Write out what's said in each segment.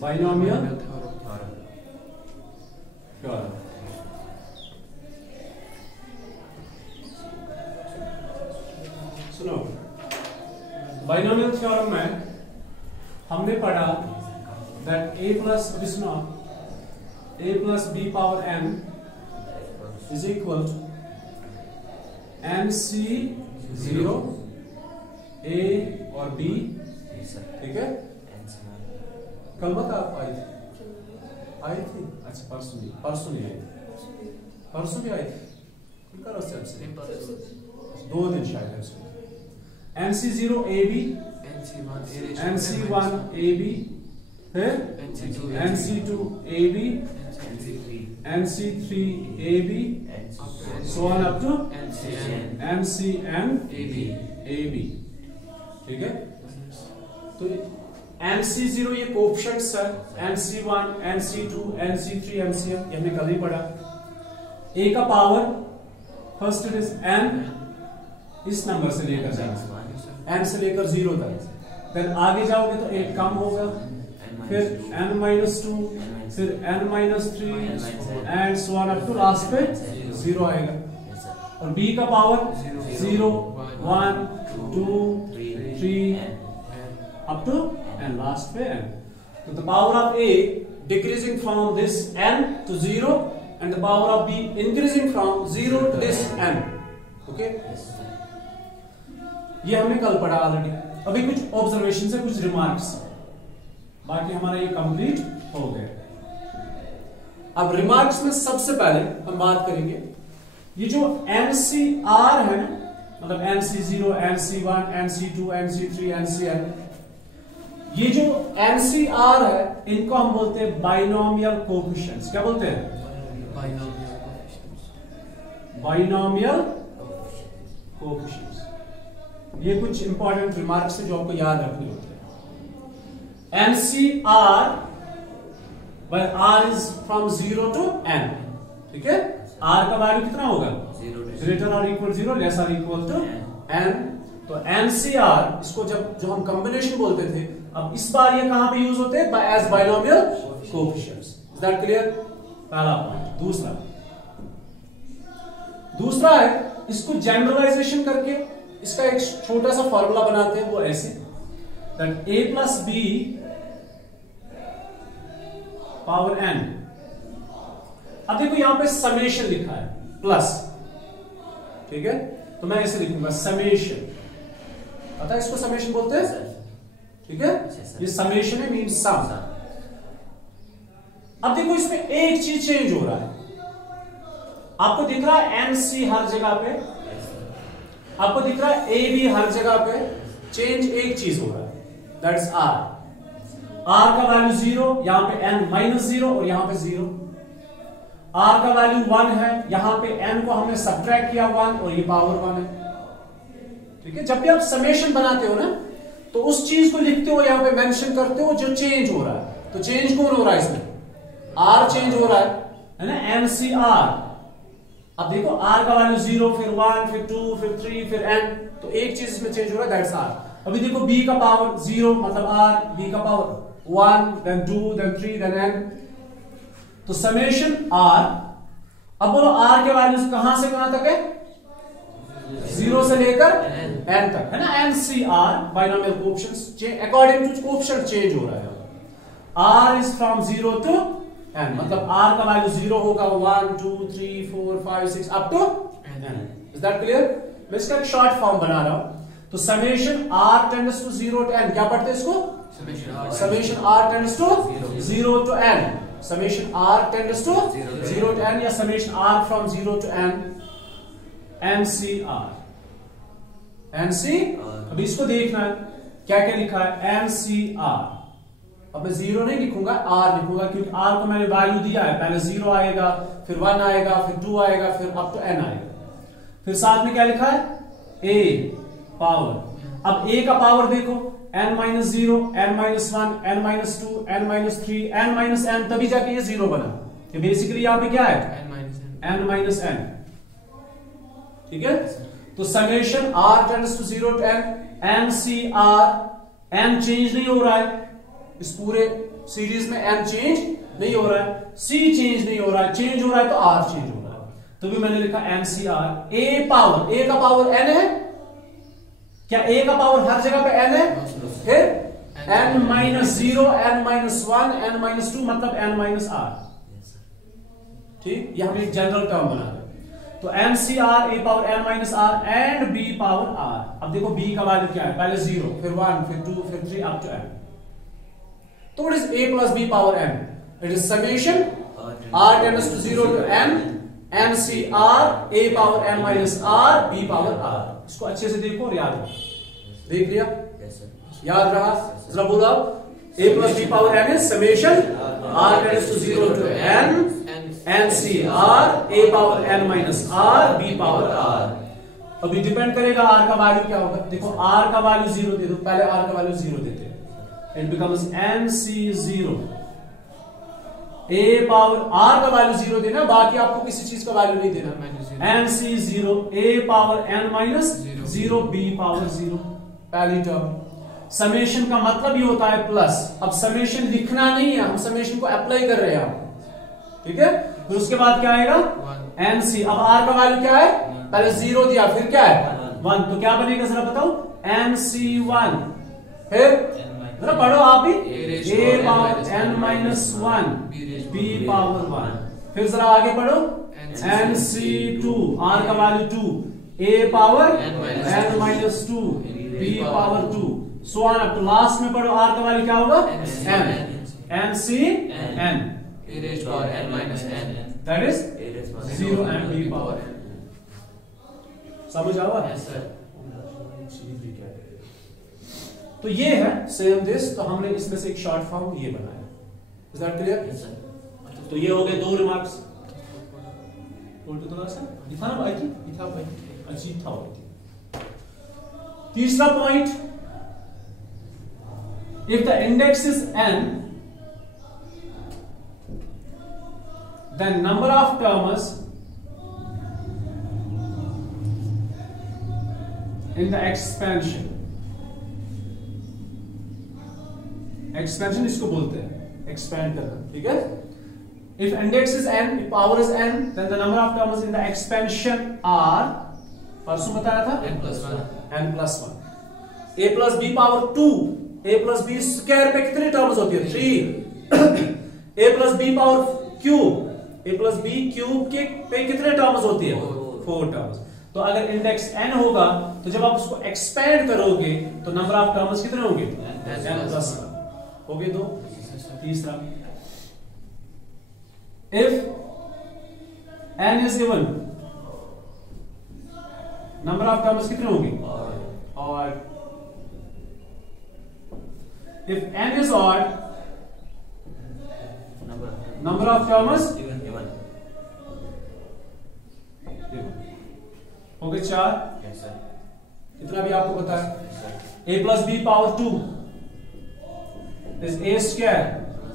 Binomial सुनो, binomial theorem में हमने पढ़ा that a plus b power n is equal to MC0 a और b, ठीक है। कल मत आप आई थी अच्छा परसों नहीं आई थी, परसों भी आई थी, करो से 2 दिन शायद है उसमें। MC0 AB, MC1 AB, फिर MC2 AB, MC3 AB, so on up to MCN AB, ठीक है। तो MC0 ये कोएफिशिएंट्स है, MC1, MC2, MC3, MCN, ये हमने कल ही पढ़ा। A का power first it is n, इस नंबर से लेकर जाएंगे n से लेकर 0 तक, फिर आगे जाओगे तो 1 कम होगा, फिर n-2, फिर n-3 and so on up to last पे 0 आएगा। और b का पावर 0, 1, 2, 3 up to n, last पे n. So the power of A decreasing from this n to 0 and the power of B increasing from 0 to this n. Okay? ये हमने कल पढ़ा ऑलरेडी। अभी कुछ ऑब्जर्वेशन है, कुछ रिमार्क्स, बाकी हमारा ये कंप्लीट हो गया। अब रिमार्क्स में सबसे पहले हम बात करेंगे ये जो MCR है ना, मतलब MC0, MC1, MC2, MC3, MCN, ये जो MCR है इनको हम बोलते हैं बाइनोमियल कोएफिशिएंट्स। क्या बोलते हैं? Binomial coefficients. ये कुछ इंपॉर्टेंट रिमार्क्स है जो आपको याद रखने होते हैं। MCR where R is from 0 to n, ठीक है। R का वैल्यू कितना होगा? ग्रेटर और इक्वल 0, लेस और इक्वल टू n। तो MCR इसको जो हम कॉम्बिनेशन बोलते थे, अब इस बार ये कहां पे यूज होते हैं? As binomial coefficients. Is that clear? पहला पॉइंट। दूसरा है इसको जनरलाइजेशन करके इसका एक छोटा सा फॉर्मूला बनाते हैं, वो ऐसे that a plus b power n। अब देखो यहां पे समेशन लिखा है प्लस, ठीक है, तो मैं ऐसे लिखूंगा समेशन। पता है इसको समेशन बोलते हैं, ठीक है। ये समेशन है, मींस सम। अब देखो इसमें एक चीज चेंज हो रहा है, आपको दिख रहा है MC हर जगह पे, आपको दिख रहा है AB हर जगह पे, चेंज एक चीज हो रहा है, दैट्स R का वैल्यू 0, यहां पे n-0 और यहां पे 0। R का वैल्यू 1 है, यहां पे n को हमने सब्ट्रैक्ट किया 1 और ये पावर 1 है, ठीक है। जब भी आप समेशन बनाते हो ना, तो उस चीज को लिखते हो, यहां पे मेंशन करते हो जो चेंज हो रहा है। तो चेंज कौन हो रहा है इसमें? R चेंज हो रहा है ना, MCR। अब देखो R का वैल्यू 0, फिर 1, फिर 2, फिर 3, फिर n, तो एक चीज इसमें चेंज हो रहा है, दैट्स R। अभी देखो B का पावर 0 मतलब R, B का power 1, then 2, then 3, then n। तो समेशन R, अब बोलो R के वैल्यूज कहां से कहां तक है? 0 से लेकर n तक, है ना। MCR binomial coefficients according to coefficient change हो रहा है। R is from 0 to n, मतलब R का वैल्यू 0 होगा, 1, 2, 3, 4, 5, 6 up to n। Is that clear? मैं इसका एक शॉर्ट फॉर्म बना रहा हूं। तो summation R tends to 0 to n, क्या पढ़ते हैं इसको? Summation R tends to 0 to n, summation R tends to 0 to n, या summation R from 0 to n, MCR। अभी इसको देखना है क्या क्या लिखा है, MCR। अब मैं 0 नहीं लिखूंगा, R लिखूंगा, क्योंकि R को मैंने वैल्यू दिया है। पहले 0 आएगा, फिर 1 आएगा, फिर 2 आएगा, फिर अप टू n आएगा। फिर साथ में क्या लिखा है? A power. अब A का पावर देखो, n-0, n-1, n-2, n-3, n-n, तभी जाके ये 0 बना। ये बेसिकली यहां पे क्या है? n-n, ठीक है। तो summation R tends to 0 to n, MCR, n change नहीं हो रहा है, इस पूरे सीरीज में n चेंज नहीं हो रहा है, c चेंज नहीं हो रहा है, चेंज हो रहा है तो r चेंज हो रहा है। तो भी मैंने लिखा MCR a पावर, a का पावर n है क्या? a का पावर हर जगह पे n है, फिर n minus 0, n minus 1, n minus 2 मतलब n माइनस r। ठीक, ये हम एक जनरल टर्म बना रहे हैं। तो MCR a power n minus r and b power r। अब देखो b का वैल्यू क्या है, पहले 0, फिर 1, फिर 2, फिर 3 अप टू n। तो what is a plus b power n? It is summation r tends to 0 to n MCR a power n minus r b power r। इसको अच्छे से देखो और याद रखो। देख लिया? याद रहा? जरा बोलो आप। a plus b power n is summation r tends to 0 to n MCR a power n minus r b power r। अभी डिपेंड करेगा r का वैल्यू क्या होगा। देखो r का वैल्यू 0 दे दो, पहले r का वैल्यू 0 देते हैं, it becomes MC0 a power r का वैल्यू 0 देना, बाकी आपको किसी चीज का वैल्यू नहीं देना। MC0 a power n minus 0 b power 0 पहली टर्म। समेशन का मतलब ये होता है प्लस। अब समेशन लिखना नहीं है, हम समेशन को अप्लाई कर रहे हैं, ठीक है। फिर उसके बाद क्या आएगा MC। अब r का वैल्यू क्या है, पहले 0 दिया, फिर क्या है 1, तो क्या बनेगा जरा बताओ, MC1। फिर जरा पढ़ो आप ही, a power n minus 1 b power 1। फिर जरा आगे पढ़ो, MC2 r का value 2 a power n minus 2 b power 2 so on up to last में पढ़ो r का वैल्यू क्या होगा n MCn a raised to power n minus n, that is 0 and b power n। समझ आ रहा है? yes sir। तो ये है सेम दिस। तो हमने इसमें से एक शॉर्ट फॉर्म ये बनाया। Is that clear? yes sir। तो ये हो गए दो रिमार्क्स। थोड़ा सा इथा ना भाई, इथा भाई अजीब था भाई। तीसरा point, if the index is n then number of terms in the expansion इसको बोलते हैं एक्सपेंड करना, ठीक है। if index is n, if power is n, then the number of terms in the expansion are, परसों बताया था n plus 1। a plus b power 2, a plus b square पे कितनी टर्म्स होती है 3 a plus b power cube, a plus b cube के पे कितने टर्म्स होती है 4 टर्म्स। तो अगर इंडेक्स n होगा तो जब आप उसको एक्सपेंड करोगे तो नंबर ऑफ टर्म्स कितने होंगे n प्लस 1 हो गए दो। तीसरा, if n is even, number of terms कितने होंगे और if n is odd, number of terms हो गए 4। इतना भी आपको पता है। a plus B power 2 is a square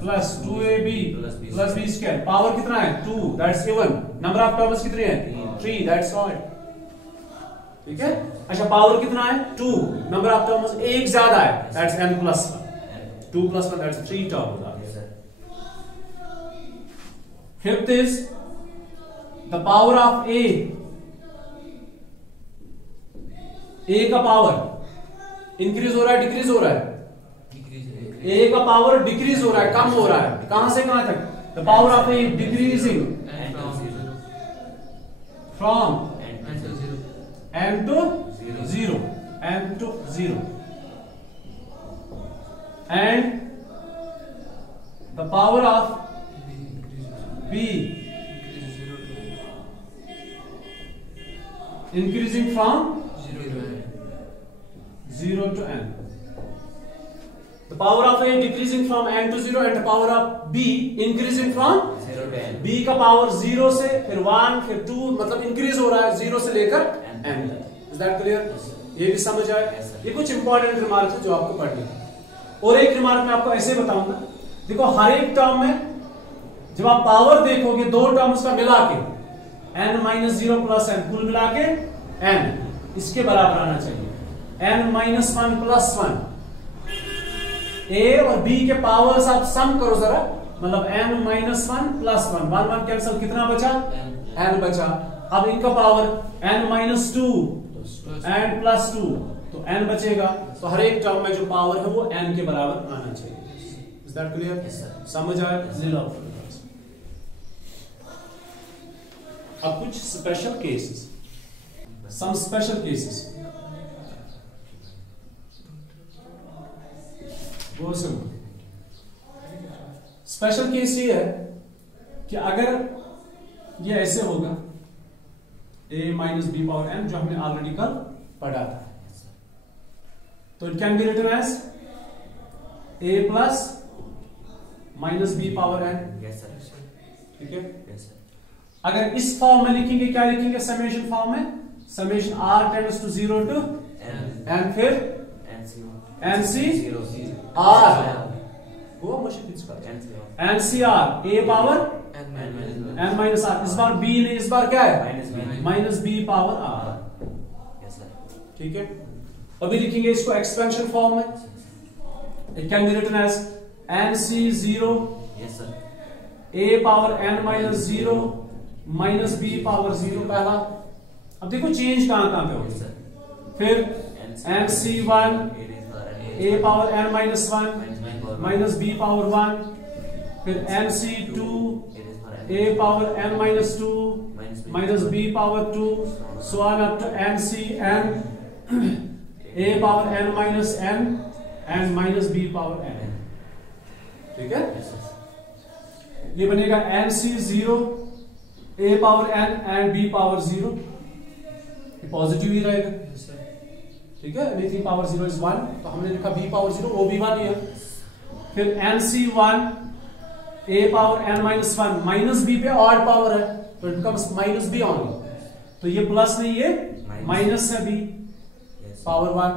plus 2ab plus b square. Power कितना है 2, that's even. Number of terms कितने हैं 3, दैट्स ऑड, ठीक है। अच्छा पावर कितना है 2, नंबर ऑफ टर्म्स एक ज्यादा है, that's n plus 1, 2 plus 1 that's 3 terms. Fifth is the power of a का पावर इंक्रीज हो रहा है डिक्रीज हो रहा है, a का पावर डिक्रीज हो रहा है, कम हो रहा है, कहां से कहां तक, the power of a decreasing from n to 0 and the power of b increasing from 0 to n. The power of a decreasing from n to 0 and the power of b increasing from 0 to n। b का पावर 0 से फिर 1 फिर 2 मतलब increase हो रहा है 0 से लेकर n। Is that clear? ये भी समझ आए? ये कुछ इंपॉर्टेंट रिमार्क है जो आपको पढ़नी है। और एक रिमार्क मैं आपको ऐसे बताऊंगा, देखो हर एक टर्म में जब आप पावर देखोगे दो टर्म्स का मिला के n माइनस 0 प्लस n कुल मिला के n इसके बराबर आना चाहिए। n माइनस 1 प्लस 1 ए और बी के पावर्स आप सम करो जरा, मतलब n माइनस 1 प्लस 1, 1 1 कैंसिल, कितना बचा? n बचा। अब इनका power n minus 2 and plus 2, तो n बचेगा। तो हर एक टर्म में जो पावर है वो n के बराबर आना चाहिए। Is that clear? Yes, sir. समझ आया? जीरो। अब कुछ special cases, some special cases. वो सुनो, स्पेशल केस ये है कि अगर ये ऐसे होगा a minus B power n, जो हमने ऑलरेडी कल पढ़ा था, तो it can be written as a plus minus B power n। Yes, sir. ठीक है? Yes, sir. अगर इस फॉर्म में लिखेंगे, क्या लिखेंगे समेशन फॉर्म में? Summation r tends to 0 to n, फिर nc r वो NCR a power n minus r। इस बार b ने, इस बार क्या है? Minus b power r। ठीक है? अभी लिखेंगे इसको एक्सपेंशन फॉर्म में, it can be written as NC0 a power n minus 0 minus b power 0 पहला। अब देखो चेंज कहां कहां पे हो। फिर NC1 a power n minus 1 minus b power 1, फिर NC2 a power n minus 2 minus b power 2, so on up to NCn a power n minus n and minus b power n। ठीक है? ये बनेगा NC0 a power n and b power 0, positive ही रहेगा। ठीक है? Anything power 0 is 1, तो हमने लिखा b पावर 0, वो भी 1 ही है। फिर NC1 a power n minus 1, minus b पे ऑड पावर है, तो it becomes minus b only, तो ये प्लस नहीं, ये माइनस है b पावर 1।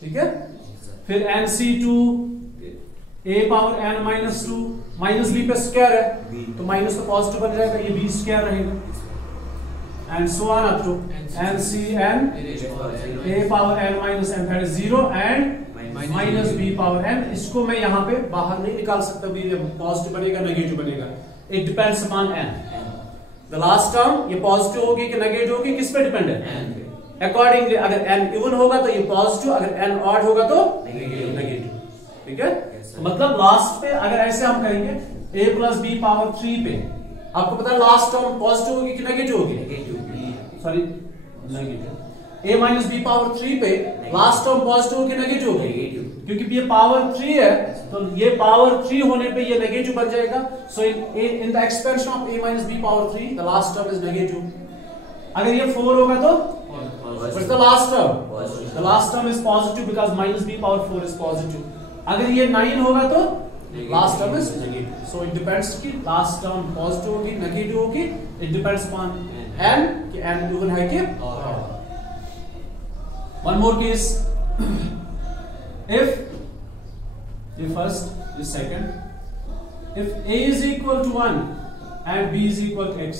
ठीक है? फिर NC2 a power n minus 2, minus b पे स्क्वायर है, तो माइनस तो पॉजिटिव बन जाएगा, ये b स्क्वायर रहेगा, and so on up to NCn a power n minus n, that is 0 and minus b power n। इसको मैं यहां पे बाहर नहीं निकाल सकता, पॉजिटिव बनेगा नेगेटिव बनेगा, it depends upon n। The last term ये पॉजिटिव होगी कि नेगेटिव होगी, किस पे डिपेंड है? n पे। अकॉर्डिंगली अगर n इवन होगा तो ये पॉजिटिव, अगर n ऑड होगा तो नेगेटिव। ठीक है? तो मतलब लास्ट पे अगर ऐसे हम करेंगे a प्लस b पावर 3 पे, आपको पता है लास्ट टर्म पॉजिटिव होगी कि नेगेटिव होगी? Sorry negative. a minus B power 3 पे लास्ट टर्म पॉजिटिव होगी नेगेटिव होगी? क्योंकि ये पावर 3 है, तो ये पावर 3 होने पे ये नेगेटिव बन जाएगा। So in the expansion of a minus B power 3 the last term is negative. अगर ये 4 होगा तो what's the last term? The last term is positive because minus b power 4 is positive. अगर ये 9 होगा तो last term is negative. So it depends कि last term positive होगी नेगेटिव होगी, इट डिपेंड्स अपॉन n कि n इवन है कि odd. One more case. If the first, the second, if a is equal to 1 and b is equal to x,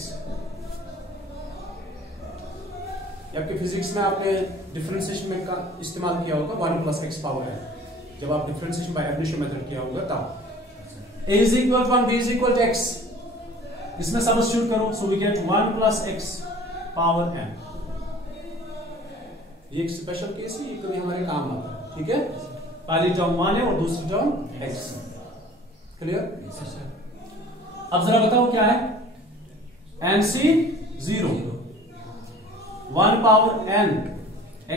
आपके physics में आपने differentiation में का इस्तेमाल किया होगा 1 प्लस एक्स पावर n, जब आप डिफरेंशिएशन बाय एडिशन मेथड किया होगा तब। a is equal to 1, b is equal to x, इसमें सब्स्टिट्यूट करो, so we get 1 plus x power n। ये एक स्पेशल केस है, ये कभी हमारे काम आता है। ठीक है? पहली टर्म 1 है और दूसरी टर्म x। क्लियर? अब जरा बताओ क्या है? NC0 1 power n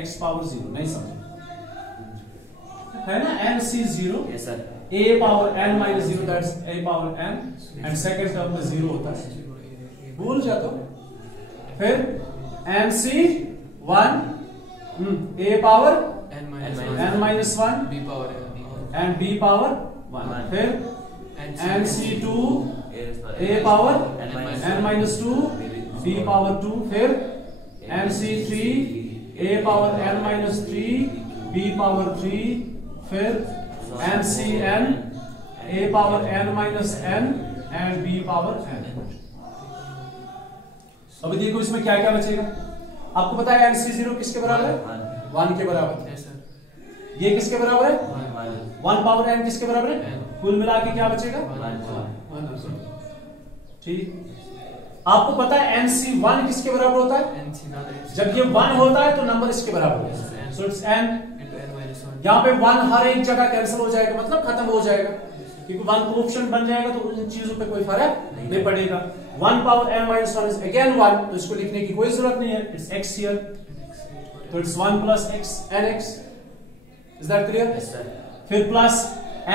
x power 0, नहीं समझे है ना? NC0 a power n minus 0, that's a power n, and second term में 0 होता है, भूल जाता हूं। फिर NC1 a power n minus 1 b power and b power 1, फिर NC2 a power n minus 2 b power 2, फिर NC3 a power n minus 3 b power 3, फिर NCn a power n minus n and b power n। अभी देखो इसमें क्या क्या बचेगा। आपको पता है NC0 किसके बराबर है? 1 के बराबर। ये किसके बराबर है? 1 पावर n किसके बराबर है? n। कुल मिला के क्या बचेगा? 1। ठीक, आपको पता है NC1 किसके बराबर होता है? जब ये 1 होता है तो नंबर इसके बराबर होता है, सो इट्स n। यहाँ पे 1 हर एक जगह कैंसिल हो जाएगा, मतलब खत्म हो जाएगा, क्योंकि 1 कोएफिशिएंट बन जाएगा तो उन चीजों पे कोई फर्क नहीं पड़ेगा। 1 power n minus 1 is again 1, तो इसको लिखने की कोई जरूरत नहीं है, इट्स x हियर, तो it's 1 plus x nx। Is that clear? Yes, sir. फिर प्लस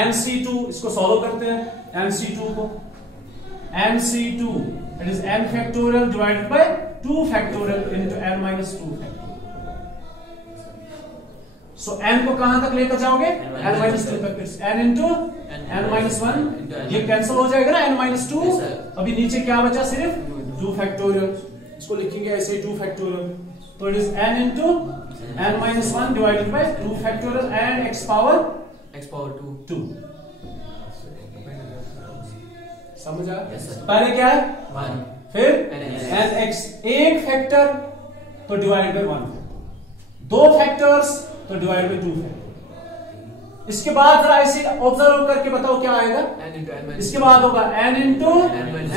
nc2, इसको सॉल्व करते हैं nc2 को, nc2 it is n factorial divided by 2 factorial into n minus 2 factorial. So n को कहां तक लेकर जाओगे? n minus 2 तक, it's n into n minus 1, ये कैंसिल हो जाएगा ना n minus 2। Yes, sir. अभी नीचे क्या बचा? सिर्फ 2 फैक्टोरियल, इसको लिखेंगे ऐसे 2 फैक्टोरियल, तो it is n into n minus 1 divided by 2 factorial and x power 2। समझ आया? Yes, sir. पहले क्या है? 1, फिर NX. nx, एक फैक्टर तो डिवाइड बाय 1, 2 फैक्टर्स तो डिवाइड बाय 2 फैक्टर। इसके बाद जरा ऐसे ऑब्जर्व करके बताओ क्या आएगा? इसके बाद होगा n into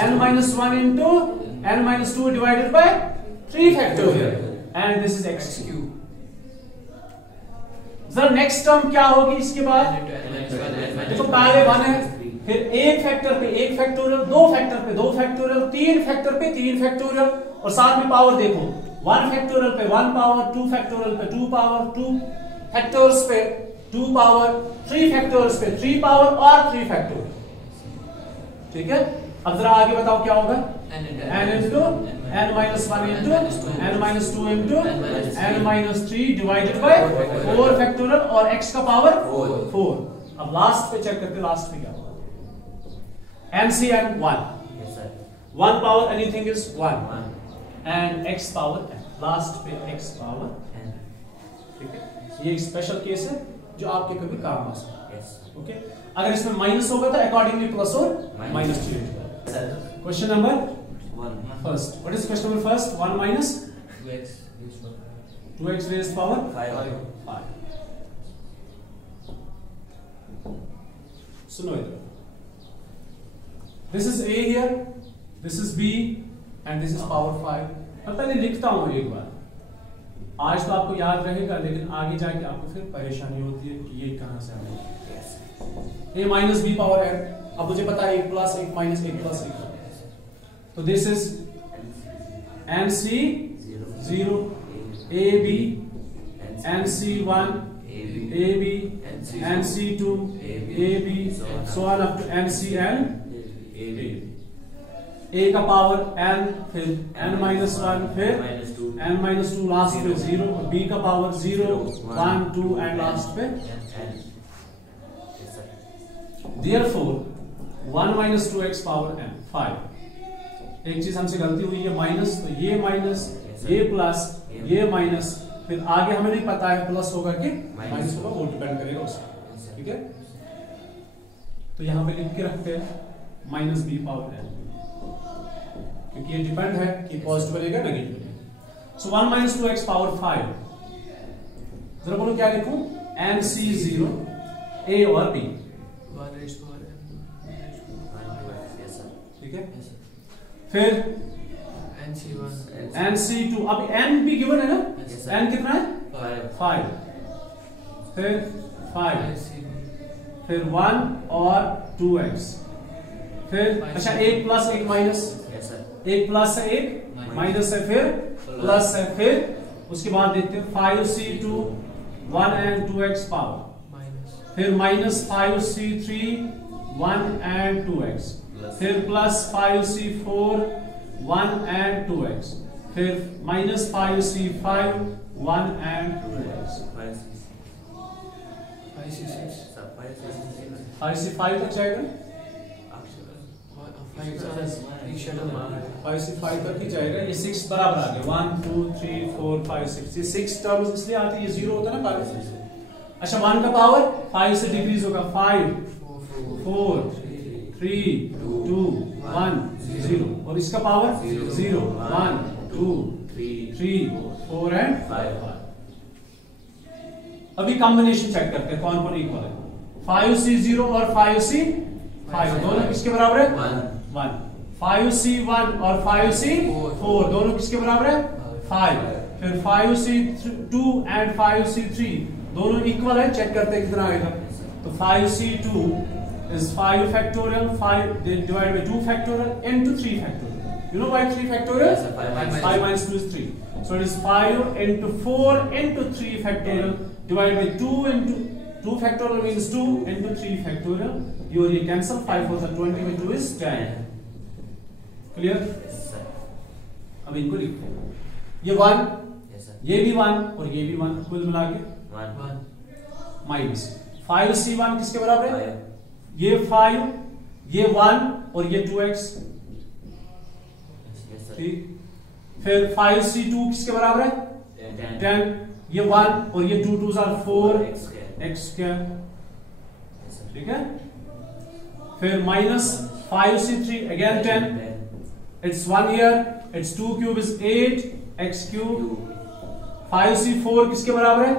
n minus 1 into n minus 2 divided by 3 factorial and this is x cube। जरा नेक्स्ट टर्म क्या होगी इसके बाद? देखो पहले 1 है, फिर एक फैक्टर पे एक फैक्टोरियल, 2 फैक्टर पे 2 फैक्टोरियल, 3 फैक्टर पे 3 फैक्टोरियल, और साथ में पावर देखो 1 फैक्टोरियल पे 1 पावर, 2 फैक्टोरियल पे 2 पावर, 2 फैक्टर्स पे 2 पावर, 3 फैक्टर्स पे 3 पावर और 3 फैक्टोरियल। ठीक है, अब जरा आगे बताओ क्या होगा? n into n minus 1 into n minus 2 into n minus 3 divided by 4 factorial और x का पावर 4। अब लास्ट पे चेक करते, लास्ट पे क्या होगा? NCN 1, 1 power anything is 1 and x power n, last पे x पावर n। ठीक है, ये एक स्पेशल केस है जो आपके कभी काम आ सकता है। ओके, अगर इसमें माइनस होगा तो अकॉर्डिंगली प्लस और माइनस चेंज होगा। Question number 1 first, what is question number first? 1 minus 2x raised power 5। सुनो इधर, this is a here, this is b and this is power 5। मैं पहले लिखता हूं एक बार, आज तो आपको याद रहेगा, लेकिन आगे जाके आपको फिर परेशानी होती है कि ये कहां से आएगा। a minus b power n, अब मुझे पता है 1 प्लस 1 माइनस 1 प्लस 1, तो this is NC0 AB NC1 AB NC2 AB so on up to NCN AB। A का पावर n, फिर n minus 1, फिर n minus 2, लास्ट पे 0, B का पावर 0 1 2 एंड लास्ट पे। Therefore 1 minus 2x power n 5। एक चीज हमसे गलती हुई है, माइनस, तो ये माइनस, ये प्लस, ये माइनस, फिर आगे हमें नहीं पता है प्लस होगा कि माइनस होगा, वो डिपेंड करेगा उस पर। ठीक है, तो यहां पे लिख के रखते हैं माइनस बी पावर n, क्योंकि ये डिपेंड है कि पॉजिटिव बनेगा नेगेटिव बनेगा। सो 1 minus 2x पावर 5, जरा बोलो क्या लिखूं? NC0 A और B। ठीक है, फिर NC2, अब n भी गिवन है ना? n कितना है? 5, फिर 5, फिर 1 और 2x, फिर अच्छा 1 प्लस 1 माइनस, 1 प्लस है 1 माइनस है, फिर प्लस है, फिर उसके बाद देखते हैं 5C2 1 and 2x पावर, फिर माइनस 5C3 1 and 2x, फिर प्लस 5C4 1 and 2x, फिर minus 5C5 1 and 2x, 5C5 तक जाएगा, 5C5 तक ही जाएगा, ये 6 बराबर आ गया, 1 2 3 4 5 6, ये 6 टर्म्स इसलिए आती है, ये 0 होता है ना पहले। अच्छा 1 का पावर 5 से डिक्रीज होगा, 5 4 3 2 1 0, और इसका पावर 0 1 2 3 4 एंड 5। अभी कॉम्बिनेशन चेक करते हैं कौन कौन इक्वल है। 5C0 और 5C5 दोनों किसके बराबर है? 1। 5C1 और 5C4 दोनों किसके बराबर है? 5। फिर 5C2 एंड 5C3 दोनों इक्वल है, चेक करते हैं कितना आएगा। तो 5C2 is 5 factorial, 5 divided by 2 factorial into 3 factorial. You know why 3 factorial? Yes, sir, 5 minus 2 is 3. So it is 5 into 4 into 3 factorial divided by 2 into 2 factorial means 2 into 3 factorial. You will cancel 5 for the 20 by 2 is 10. Clear? Yes, sir. अब इनको लिखते हैं। ये 1, Yes, sir. ये भी 1 और ये भी 1 कुल मिला के 1. माइनस 5C1 किसके बराबर है? 5. ये 5, ये 1 और ये 2x। Yes, sir. ठीक। फिर 5C2 किसके बराबर है? 10. 10। ये 1 और ये 2 2s are 4 X square. x square। Yes, sir. ठीक है। फिर minus 5C3 again 10। 10. It's 1 here, it's 2 cube is 8 x cube। 5C4 किसके बराबर है?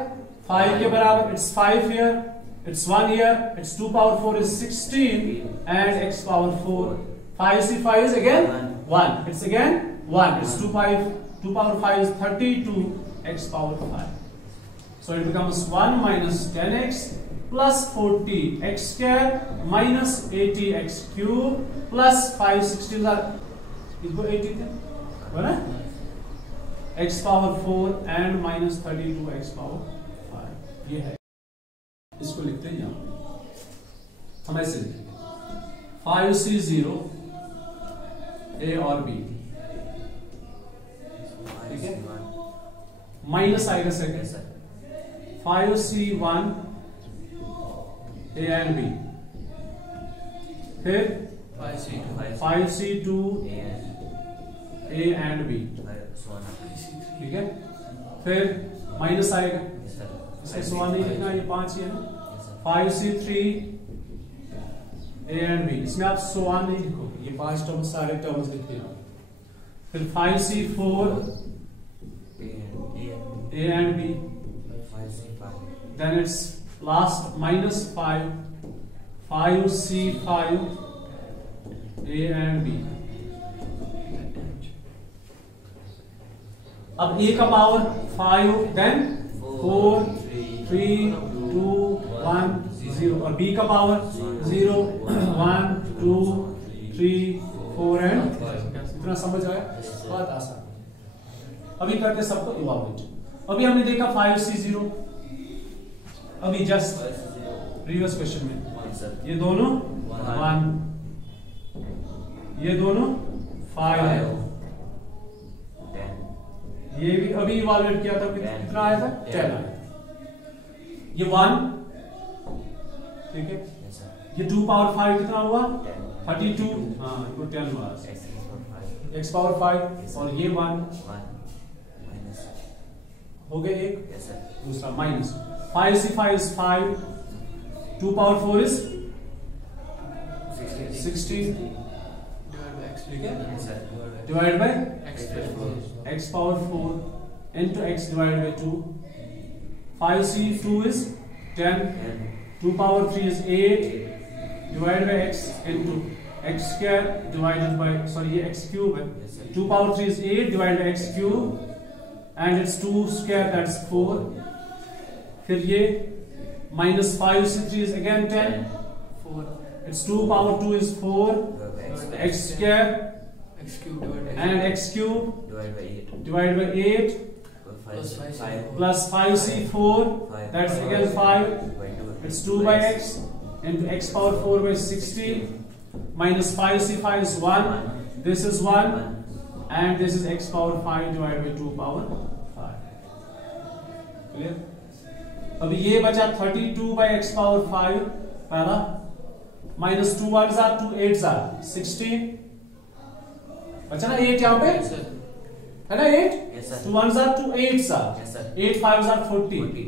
5 के बराबर। It's 5 here, it's 1 here, it's 2 power 4 is 16 and x power 4। 5C5 is again 1, it's again 1, it's 2 power 5 is 32 x power 5। So it becomes 1 minus 10x plus 40 x square minus 80 x cube plus 5 16 are इसको 80 थे है ना, x power 4 and minus 32 x power 5। ये है, इसको लिखते हैं यहां, हम ऐसे लिखेंगे 5C0 A और B, ठीक है, माइनस आएगा second 5C1 A and B, फिर 5C2 A and B, ठीक है, फिर माइनस आएगा, इसमें सवाल नहीं लिखना, ये 5 ही है ना। 5C3 A and B, इसमें आप सवाल नहीं लिखोगे, ये 5 टर्म्स सारे टर्म्स लिख देना। फिर 5C4 A and B, then it's last minus 5C5 A and B। अब A का पावर 5, then 4 3 2 1 0 और B का पावर 0 1 2 3 4 एंड इतना समझ आया, बहुत आसान। अभी करते हैं सबको इवैल्यूएट। अभी हमने देखा 5C0, अभी जस्ट प्रीवियस क्वेश्चन में ये दोनों 1, ये दोनों 5, ये भी अभी इवैल्यूएट किया था, कितना आया था? 10 आया था। ये 1, ठीक है, ये 2 पावर 5 कितना हुआ? 32, हाँ इनको 10 हुआ, x पावर 5 और ये 1 हो गए एक, दूसरा minus 5C5 is 5, 2 power 4 is 16, ठीक है, divided by x power 4 into x divided by 2। 5C2 is 10, 2 power 3 is 8 divided by x into x square divided by, sorry ये x cube है, 2 power 3 is 8 divided by x cube and it's 2 square, that's 4। फिर ये minus 5C3 is again 10, 4, it's 2 power 2 is 4 x square and x cube divided by 8 plus 5C4, that's again 5, it's 2 by x into x power 4 by 16 minus 5C5 is 1, this is 1 and this is x power 5 divided by 2 power 5। clear? अभी ये बचा 32 by x power 5 पहला, minus 2 1s are 2 8s are 16, बचा ना 8 यहाँ पे है ना, 8 2 1s are 2 8s are 8 5s are 40,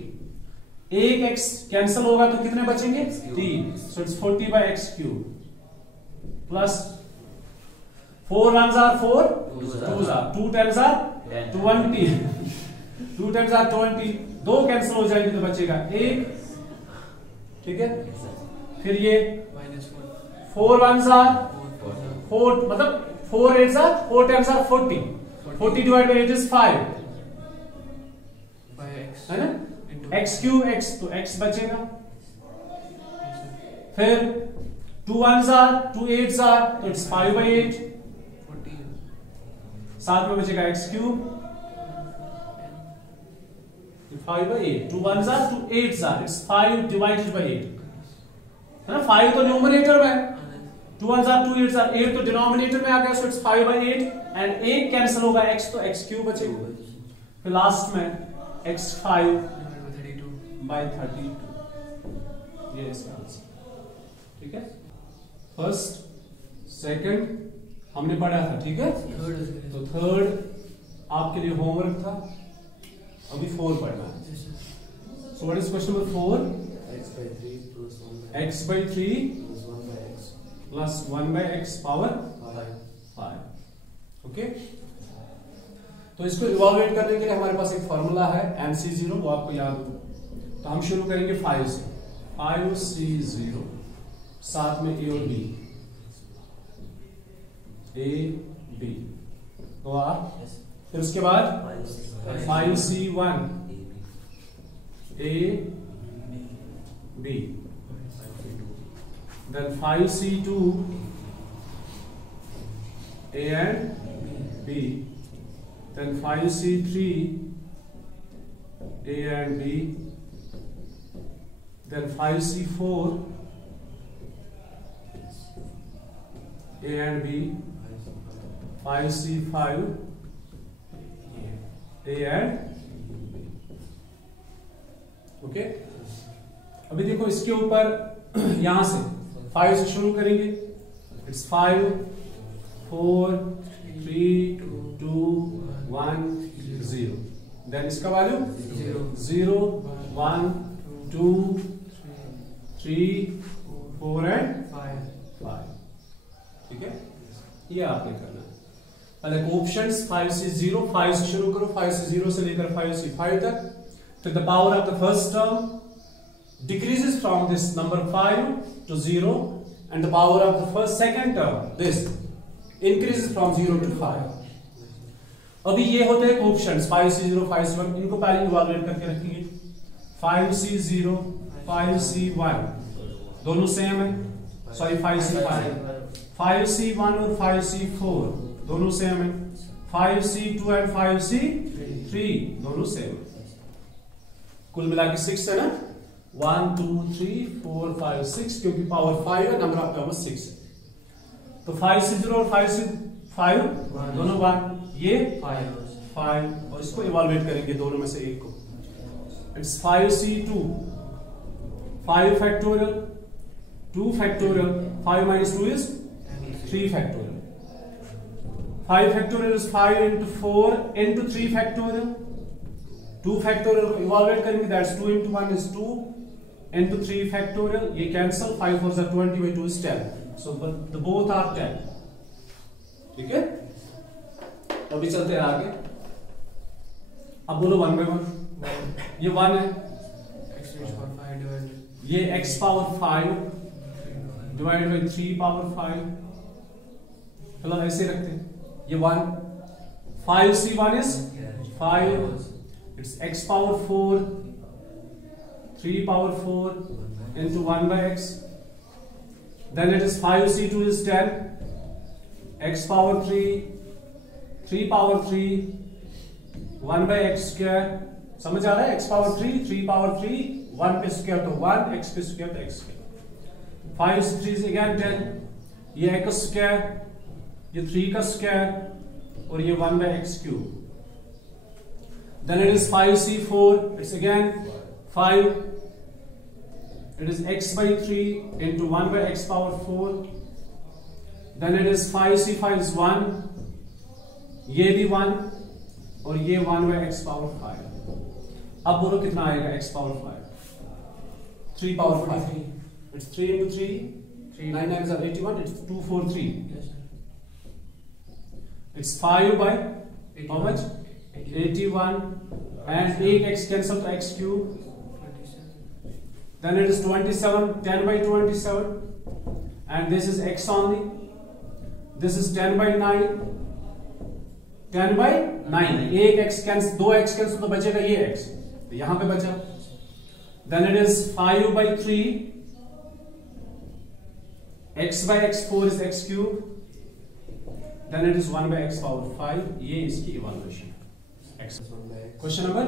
एक x कैंसिल होगा तो कितने बचेंगे? 3, so it's 40 by x cube plus 4 1s are 4, 2s are 2 10s are 20, 2 10s are 20, 2 cancel हो जाएंगे तो बचेगा 1, ठीक है। Yes, sir. फिर ये -4 4 1s are 4 4, मतलब 4 8s are 4 10s are 40, 40 divided by 8 is 5, 5x है ना। into x क्यूब x, तो x बचेगा। yes, sir. फिर 2 1s are 2 8s are, तो इट्स 5 by 8, 40 साथ में बचेगा x cube 5 by 8, 2 1s are 2 8s are, it's 5 divided by 8, है ना। 5 तो न्यूमरेटर में है, 2 1s are 2 8s are, 8 तो डिनोमिनेटर में आ गया, so it's 5 by 8 and 1 cancel होगा x, तो x क्यूब बचेगा। फिर लास्ट में x5 by 32, ये इसका आंसर, ठीक है। फर्स्ट सेकंड हमने पढ़ा था, ठीक है। तो थर्ड आपके लिए होमवर्क था, अभी 4 पढ़ना है। So what is question number 4? x by 3 plus 1 by x power 5, okay. तो इसको इवैल्यूएट करने के लिए हमारे पास एक फार्मूला है MC0, वो आपको याद होगा। तो हम शुरू करेंगे 5 से, 5C0, साथ में A और B, A B तो आप, फिर उसके बाद 5C1 A B, then 5C2 A and B, then 5C3 A and B, then 5C4 A and B, 5C5 A and okay. अभी देखो इसके ऊपर यहां से 5 से शुरू करेंगे, इट्स 5 4 3 2 1 0, देन इसका वैल्यू 0 1 2 3 4 एंड 5, ठीक है। ये आपने करना है। पहले ऑप्शंस 5 से 0, 5 से शुरू करो, 5 से 0 से लेकर 5 से 5 तक। फिर the power of the first term decreases from this number 5 to 0 and the power of the second term this increases from 0 to 5। अभी ये होते हैं ऑप्शंस 5C0 5C1, इनको पहले इवैल्यूएट करके रखेंगे। 5C0 5C1 दोनों सेम है, सॉरी 5C5, 5C1 और 5C4 दोनों सेम है, 5C2 एंड 5C3 दोनों सेम है। कुल मिला के 6 है ना, 1 2 3 4 5 6, क्योंकि पावर 5 है, नंबर ऑफ टर्म्स 6 है। तो 5C0 और 5C5 दोनों 1, ये 5 और इसको इवैल्यूएट करेंगे दोनों में से एक को। It's 5C2 5 factorial 2 factorial, 5 minus 2 is 3 factorial, 5 factorial is 5 into 4 into 3 factorial, 2 factorial को इवैल्यूएट करेंगे, that's 2 into 1 is 2 into 3 factorial, ये cancel, 5 4s are 20 by 2 is 10, so but the both are 10, ठीक है। अभी चलते हैं आगे, अब बोलो 1 by 1, ये 1 है, ये x power 5 divide by 3 power 5, चलो ऐसे रखते हैं, ये 1 5C1 is 5, it's x power 4 3 power 4 into 1 by x, then it is 5C2 is 10, x power 3 3 power 3 1 by x square, समझ आ रहा है, x power 3 3 power 3 1 पे स्क्वायर तो 1, x पे स्क्वायर तो x स्क्वायर, 5 से 3 is again 10, ये x स्क्वायर, ये 3 का स्क्वायर और ये 1 by x cube, then it is 5C4, it's again 5, it is x by 3 into 1 by x power 4, then it is 5C5 is 1, ये भी 1 और ये 1 by x power 5। अब बोलो कितना आएगा x power 5, 3 power 5, it's 3 into 3, 9 9 is 81, it's 243, it's 5 by how much, 81 and एक x cancel to x cube, 27. then it is 27, 10 by 27, and this is x only, this is 10 by 9, 10 by 9, एक x cancel, दो x cancel तो बचेगा ये x, तो यहां पे बचा, then it is 5 by 3, x by x4 is x cube, then it is 1 by x power 5, ये इसकी इवैल्यूएशन है। क्वेश्चन नंबर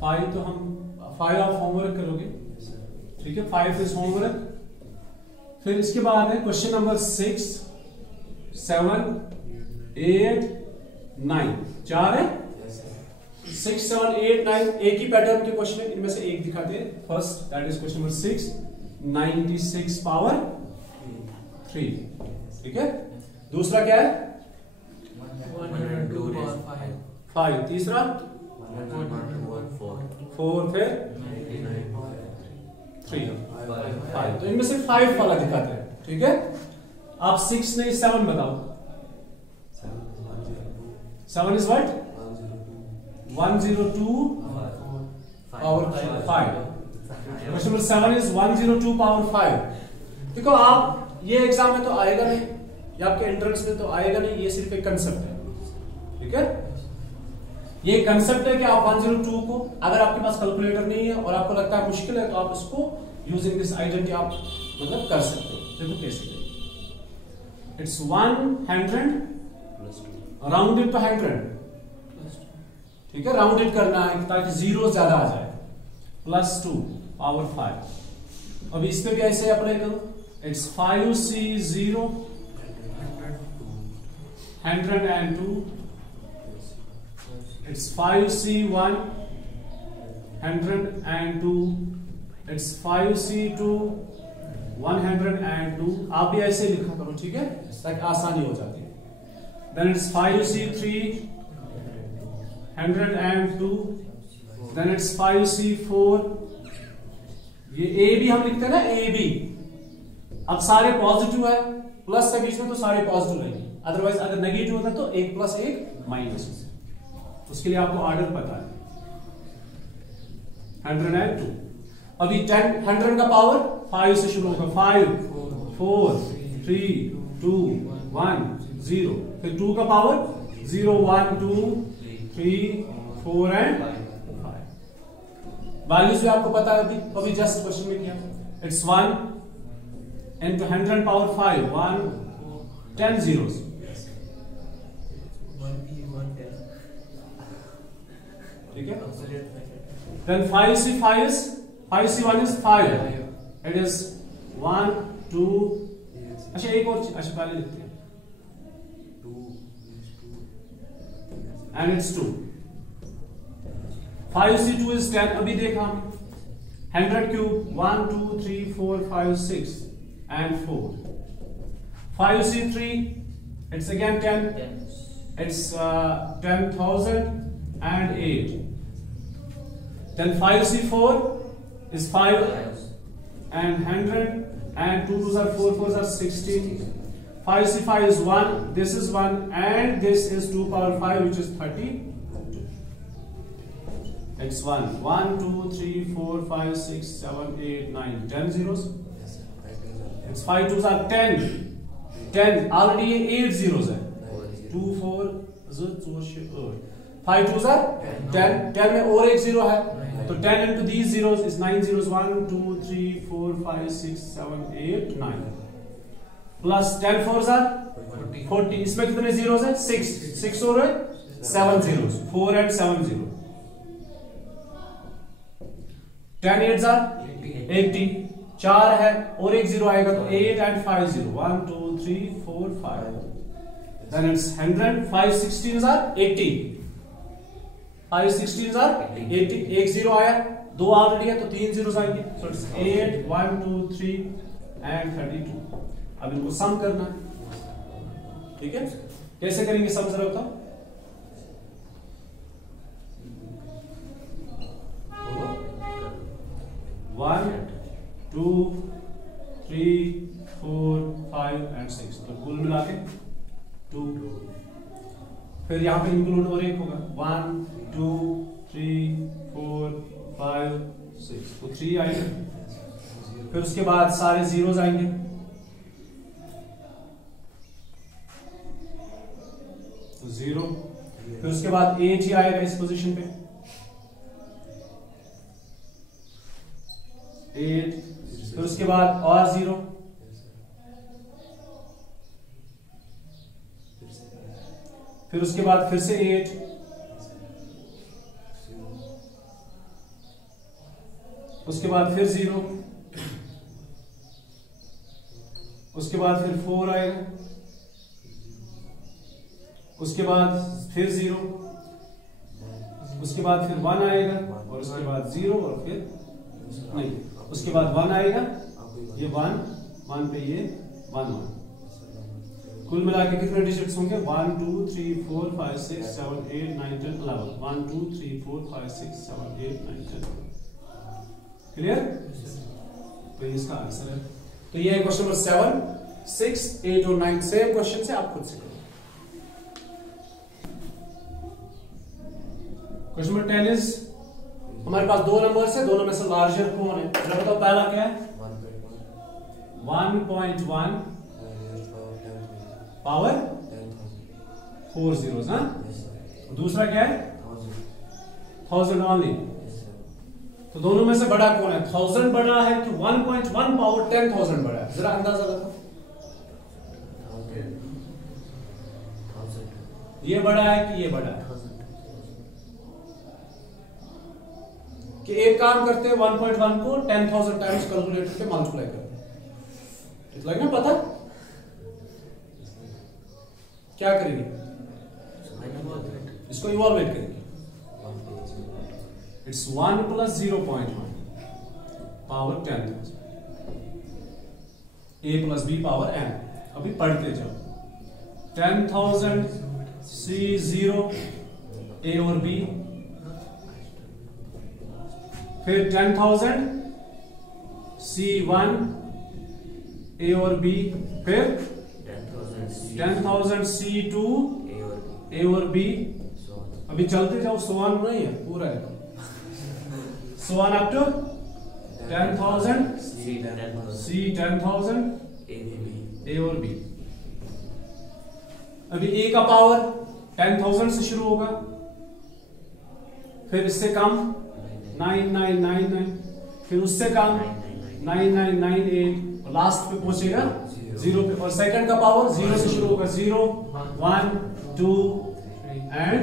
5, तो हम 5 आप होमवर्क करोगे, ठीक है, 5 इज होमवर्क। फिर इसके बाद है क्वेश्चन नंबर 6, 7, 8, 9, 4 है, 6, 7, 8, 9 एक ही पैटर्न के क्वेश्चन है, इनमें से एक दिखाते हैं। First that is question number 6, 96 power 3, ठीक है। दूसरा क्या है, 102 power 5. 5, तीसरा 4, फिर 3, 5, तो इनमें से 5 वाला दिखाते हैं, ठीक है। आप 6 नहीं 7 बताओ। 7 is what, 102 power 5। Question number 7 is 102 power 5। देखो आप ये एग्जाम में तो आएगा नहीं, या आपके एंट्रेंस में तो आएगा नहीं, ये सिर्फ एक कंसेप्ट है, ठीक है। ये कंसेप्ट है कि आप 102 को, अगर आपके पास कैलकुलेटर नहीं है और आपको लगता है मुश्किल है, तो आप इसको यूजिंग दिस आइडेंटिटी आप मतलब कर सकते हो। देखो कैसे करें। इट्स 100 राउंडेड टू 100, ठीक है, राउंडेड करना है ताकि जीरो ज्यादा आ जाए, +2 पावर 5। अब इस पे भी ऐसे अप्लाई करो। It's 5C0 102, it's 5C1 102, it's 5C2 102। आप भी ऐसे लिखा करो, ठीक है, ताकि आसानी हो जाती है। then it's 5C3 102, then it's 5C4, ये A भी हम लिखते हैं ना, A B, अब सारे पॉजिटिव है, प्लस से बीच में तो सारे पॉजिटिव रहेंगे, अदरवाइज अगर नेगेटिव होता तो 1 + 1 माइनस, उसके लिए आपको ऑर्डर पता है। 102, अभी 100 का पावर 5 से शुरू होगा, 5, 4, 3, 2, 1, 0, फिर 2 का पावर 0, 1, 2, 3, 4 एंड 5। वैल्यूज भी आपको पता है, अभी जस्ट क्वेश्चन में किया। इट्स 1 into 100 power 5, 1, 10 zeros, 1 ठीक है। Then 5C1 is 5, it is 1, 2, अच्छा एक और, अच्छा पहले लिखते हैं, and it's 2। 5C2 is 10, अभी देखा 100 cube, 1, 2, 3, 4, 5, 6 and 4। 5C3, it's again 10, it's 10,000 and 8। Then 5C4 is 5 and 100 and 2 2s are 4, 4s are 16। 5C5 is 1, this is 1 and this is 2 power 5, which is 32। It's 1, 1, 2, 3, 4, 5, 6, 7, 8, 9, 10 zeros। It's 5 2s are 10, 10 already 8 zeros है, 2 4 8, 5 2s are 10, 10 में और एक zero है, तो 10 into these zeros is 9 zeros, 1, 2, 3, 4, 5, 6, 7, 8, 9, plus 10 4s are 40। इसमें कितने zeros है, 6 और 7 zeros, 4 and 7 0। 10 8s are 80, 4 है और एक जीरो आएगा, तो 8 and 5 0, 1, 2, 3, 4, 5। Then it's 100, 5 16s are 80, 5 16s are 80, एक जीरो आया, 2 ऑलरेडी है, तो 3 जीरोस आएंगे, so it's 8, 1, 2, 3 and 32। अब इनको सम करना है, ठीक है, कैसे करेंगे सम जरा बताओ। 1, 2, 3, 4, 5 and 6, तो कुल मिला के 2। फिर यहाँ पे इंक्लूड और एक होगा 1 2 3 4 5 6 तो 3 आएगा। फिर उसके बाद सारे जीरोस आएंगे, तो 0। फिर उसके बाद 8 ही आएगा इस पोजीशन पे, 8। फिर उसके बाद और 0, फिर उसके बाद फिर से 8, उसके बाद फिर 0, उसके बाद फिर 4 आएगा, उसके बाद फिर 0, उसके बाद फिर 1 आएगा और उसके बाद 0 और फिर नहीं, उसके बाद 1 आएगा, ये 1 1 पे ये 1 1। कुल मिला के कितने डिजिट्स होंगे? 1 2 3 4 5 6 7 8 9 10 11। 1 2 3 4 5 6 7 8 9 10। क्लियर? तो ये इसका आंसर है। तो ये है क्वेश्चन नंबर 7 6 8 और 9 सेम क्वेश्चन से आप खुद से करो। क्वेश्चन नंबर 10 इज, हमारे पास दो नंबर्स है, दोनों में से लार्जर कौन है? जरा बताओ, पहला क्या है? 1.1 पावर 4 zeros, हाँ? दूसरा क्या है? 1000 ओनली। तो दोनों में से बड़ा कौन है? 1000 बड़ा है कि 1.1 पावर 10,000 बड़ा है? जरा अंदाजा लगाओ। ये बड़ा है कि ये बड़ा है? कि एक काम करते हैं, 1.1 को 10,000 टाइम्स कैलकुलेटर पे मल्टीप्लाई करते हैं, इतना ना पता क्या करेंगे? इसको इवॉल्वेट करेंगे। It's 1 plus 0.1 power 10,000 a plus b power n। अभी पढ़ते जाओ। 10,000 C0 a और b, फिर 10,000 C1 a और b, फिर 10,000 C2 a और b। अभी चलते जाओ, सोवन नहीं है, पूरा है। सोवन अप टू 10,000 C 10,000 a और b। अभी a का पावर 10,000 से शुरू होगा, फिर इससे कम 9999, फिर उससे कम 9998 और लास्ट पे पहुंचेगा 0 पे। और सेकंड का पावर 0 से शुरू होगा, 0 1 2 एंड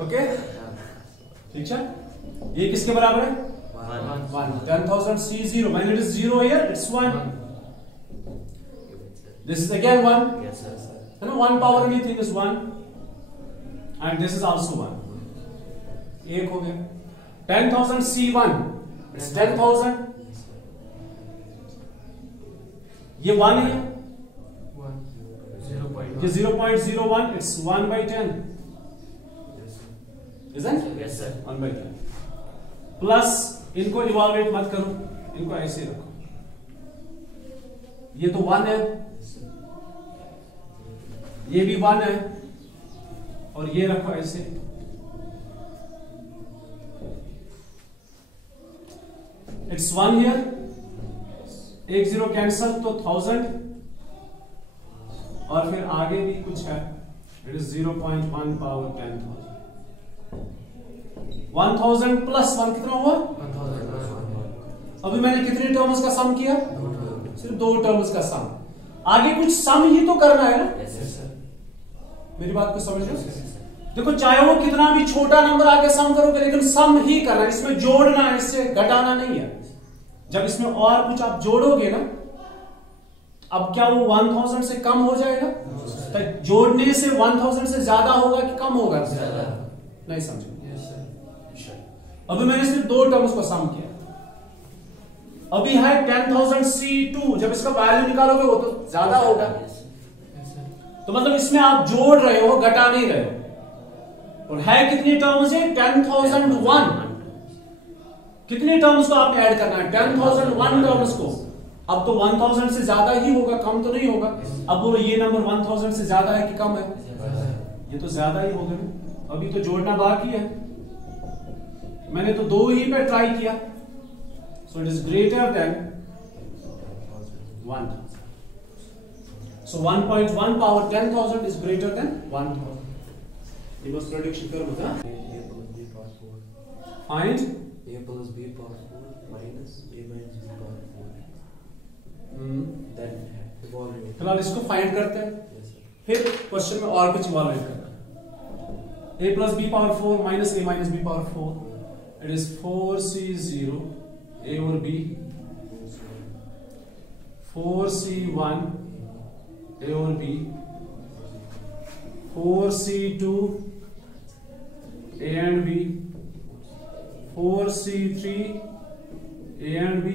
ओके, ठीक है। ये किसके बराबर है? 1। 10,000 C0 when it is 0 here it's 1, this is again 1, and 1 power anything is 1, and this is also 1। एक हो गया। 10,000 C1 it's 10,000, ये 1 है, ये 0.01 it's 1/10, isn't it? Yes sir। 1/10 plus, इनको इवॉल्वेट मत करो, इनको ऐसे रखो। ये तो 1 है, ये भी 1 है, और ये रखो ऐसे। इट्स 1 हियर, एक 0 कैंसल तो 1000, और फिर आगे भी कुछ है, इट इज 0.1 पावर 10,000। 1000 प्लस 1 कितना हुआ? 1000। अभी मैंने कितने टर्म्स का सम किया? सिर्फ 2 टर्म्स का सम। आगे कुछ सम ही तो करना है ना? मेरी बात को समझ लो। देखो, चाहे वो कितना भी छोटा नंबर आके सम करोगे, लेकिन सम ही करना है, इसमें जोड़ना है, इससे घटाना नहीं है। जब इसमें और कुछ आप जोड़ोगे ना, अब क्या वो 1000 से कम हो जाएगा? तो जोड़ने से 1000 से ज्यादा होगा कि कम होगा? नहीं समझो। अभी मैंने सिर्फ 2 टर्म्स को सम किया। अभी है 10,000 C2, जब इसका वैल्यू निकालोगे वो तो ज्यादा होगा। तो मतलब इसमें आप जोड़ रहे हो, घटा नहीं रहे हो। और है कितनी टर्म्स है? 10,001। कितनी टर्म्स को आपने ऐड करना है? 10,001 टर्म्स को अब तो 1000 से ज्यादा ही होगा, कम तो नहीं होगा। अब बोलो ये नंबर 1000 से ज्यादा है कि कम है? ये तो ज्यादा ही होगा ना, अभी तो जोड़ना बाकी है। मैंने तो 2 ही पे ट्राई किया, so it is greater than 1। So 1.1 power 10,000 is greater than 1000. ये बस प्रेडिक्शन कर बता। A plus B power 4. Find A plus B power 4 minus A minus B power 4. Then evaluate. फिलहाल इसको फाइंड करते हैं, Yes sir. फिर क्वेश्चन में और कुछ इवैल्यूएट करना। A plus B power 4 minus A minus B power 4, it is 4C0 A over B, 4C1 A over B, 4C2 A and B, 4C3 A and B,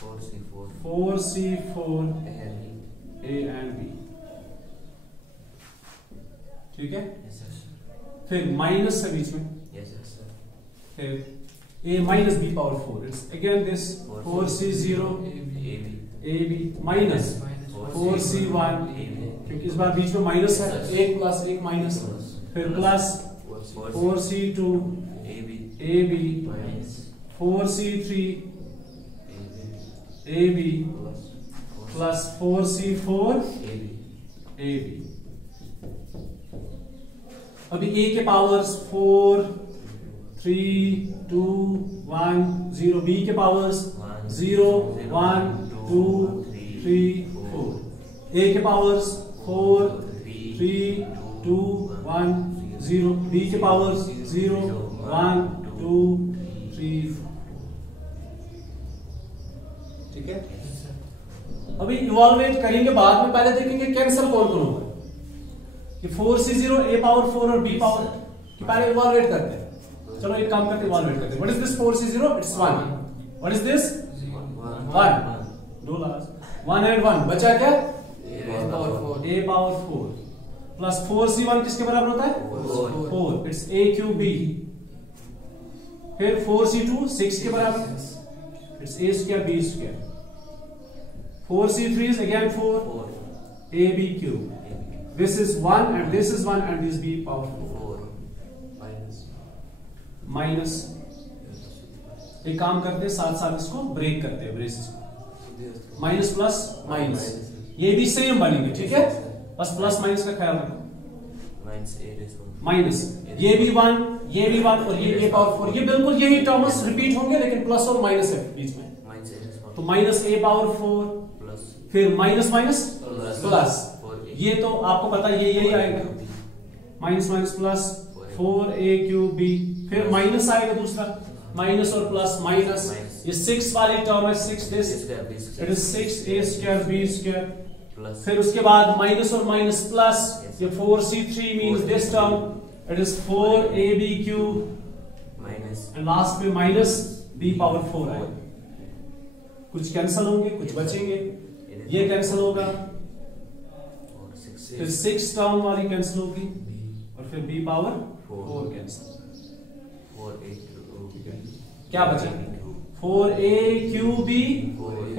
4C4 4C4 and A and B। ठीक है, yes sir. फिर minus है बीच में, Yes sir. फिर A minus B power 4, it's again this 4C0 AB minus 4C1, क्योंकि इस बार बीच में minus है, एक प्लस एक माइनस, फिर plus 4C2 AB minus 4C3 AB plus 4C4 AB। अभी A के पावर्स 4 3 2 1 0, B के पावर्स 0 1 2 3 4, A के पावर्स 4 3 2 1 0, B के पावर्स 0 1 2 3 4। ठीक है, अभी इवॉल्वेट करेंगे बाद में, पहले देखेंगे कैंसिल कौन कौन होगा। ये 4C0 A पावर 4 और B पावर की पहले इवॉल्वेट करते हैं। चलो एक काम करते इवॉल्वेट करते हैं। What is this 4C0? It's 1। What is this? 1। दो लास्ट 1 एंड 1 बचा क्या? A पावर 4 प्लस 4C1 किसके बराबर होता है? 4। It's A cube B। फिर 4C2 6 के बराबर, it's A square B square. 4C3 is again 4 AB cube. This is 1 and this is 1 and this B power 4 minus। एक काम करते हैं, साथ साथ इसको ब्रेक करते हैं, ब्रेसेस को, माइनस प्लस माइनस, ये भी सेम बनेंगे। ठीक है, बस प्लस माइनस का ख्याल रखो। माइनस ये भी 1 ये भी 1 और ये A पावर 4, ये बिल्कुल यही टर्म्स रिपीट होंगे लेकिन प्लस और माइनस है बीच में, तो माइनस A पावर 4 फिर माइनस माइनस प्लस, ये तो आपको पता है यही आएगा, minus minus plus 4A cube B, फिर माइनस आएगा दूसरा, माइनस और प्लस माइनस, ये 6 वाली टर्म है 6 this, it is 6A square B square, फिर उसके बाद माइनस और माइनस प्लस, ये 4C3 means this term, it is 4AB cube minus, and last में माइनस B पावर 4 आएगा। कुछ कैंसिल होंगे, कुछ बचेंगे, ये कैंसिल होगा, फिर 6 टर्म वाली कैंसिल होगी और फिर B पावर 4 कैंसिल। क्या बचा? 4A cube B,